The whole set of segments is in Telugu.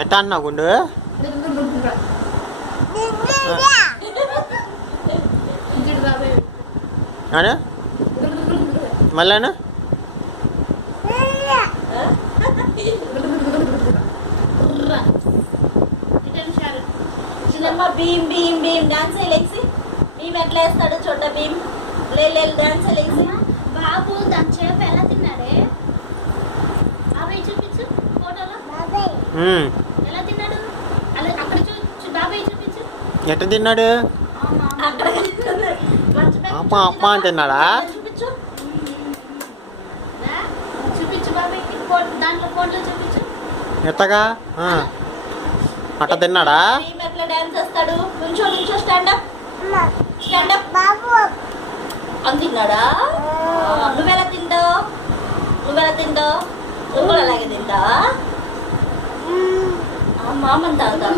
ఎట్టా అన్నావు గుండు అనా మళ్ళానా భీమ్ భీమ్ భీమ్ డాన్స్ వేసి భీమ్ ఎట్లా వేస్తాడు చోట భీమ్ లే డాన్స్ వేసి బాబు దాని చేప ఎలా తిన్నాడే బాబాయ్ చూపించు ఫోటోలో ఎలా తిన్నాడు అలా అక్కడ బాబాయ్ చూపించు ఎట్ట తిన్నాడు అక్కడ అప్ప అప్ప అని తిన్నాడా చూపించు చూపించు బాబాయ్కి దాంట్లో ఫోటో చూపించు ఎట్టగా అట్ట తిన్నాడా భీమ్ ఎట్లా డాన్స్ వేస్తాడు నుంచో నుంచో స్టాండప్ స్టాండప్ బాబు అని తిన్నాడా నువ్వెలా తింటావు నువ్వు కూడా అలాగే తింటావా మామని తాగుతావు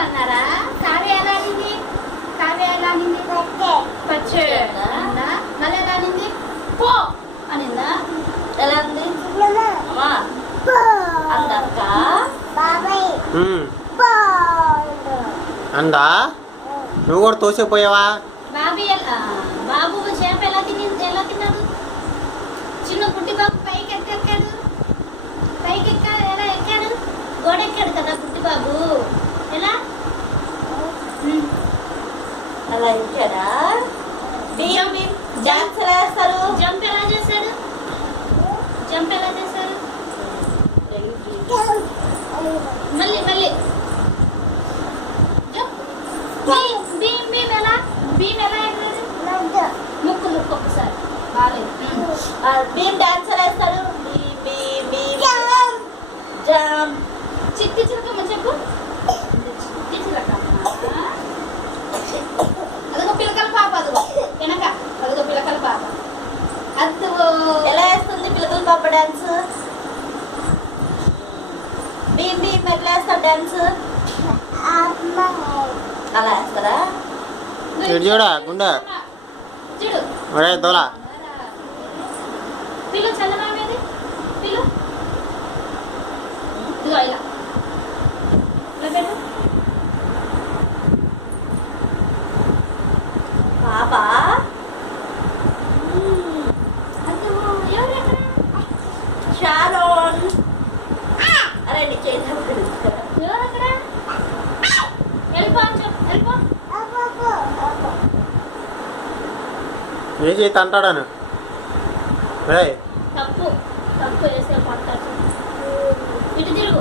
అన్నారా కావ్య ఎలా అనింది పచ్చే మళ్ళీ ఎలా అనింది పో అనిందా ఎలా ఉంది అమ్మా అందక్క అందా నువ్వు కూడా తోసిపోయావా బాబు చేప ఎలా తిన్నాడు చిన్న గుడ్డి బాబు పైకి ఎక్కాడు ఎలా ఎక్కాడు గోడ ఎక్కాడు కదా గుడ్డి బాబు ఎలా అలా ఇచ్చాడా డాన్స్ ఎలా వేస్తారు జంప్ ఎలా చేశాడు మళ్ళీ భీమ్ ఎలా ఎగరాడు ముక్కు ఒకసారి బాగాలేదు భీమ్ డాన్స్ ఎలా వేస్తాడు జంప్ చిట్టి చిలకమ్మ చెప్పు చిట్టి చిలక అదిగో పిలకల పాప అదిగో వెనక అదిగో పిలకల పాప అదిగో ఎలా వేస్తుంది పిల్లకల పాప డాన్స్ భీమ్ ఎట్లా వేస్తాడు డాన్స్ అలా వేస్తారా చూడా గుండె చూడు ఒరే దోలా పిల్లు చల్లమామేది పిల్లు ఇదిగో ఇలా పెట్టు పాప షారోన్ అరే నీ చేద్దాం ఎవరక్కడ వెళ్ళిపో అని చెప్పు వెళ్ళిపో ఏ చేతి అంటాడాను రే తప్పు వేసే పడతాడు ఇటు తిరుగు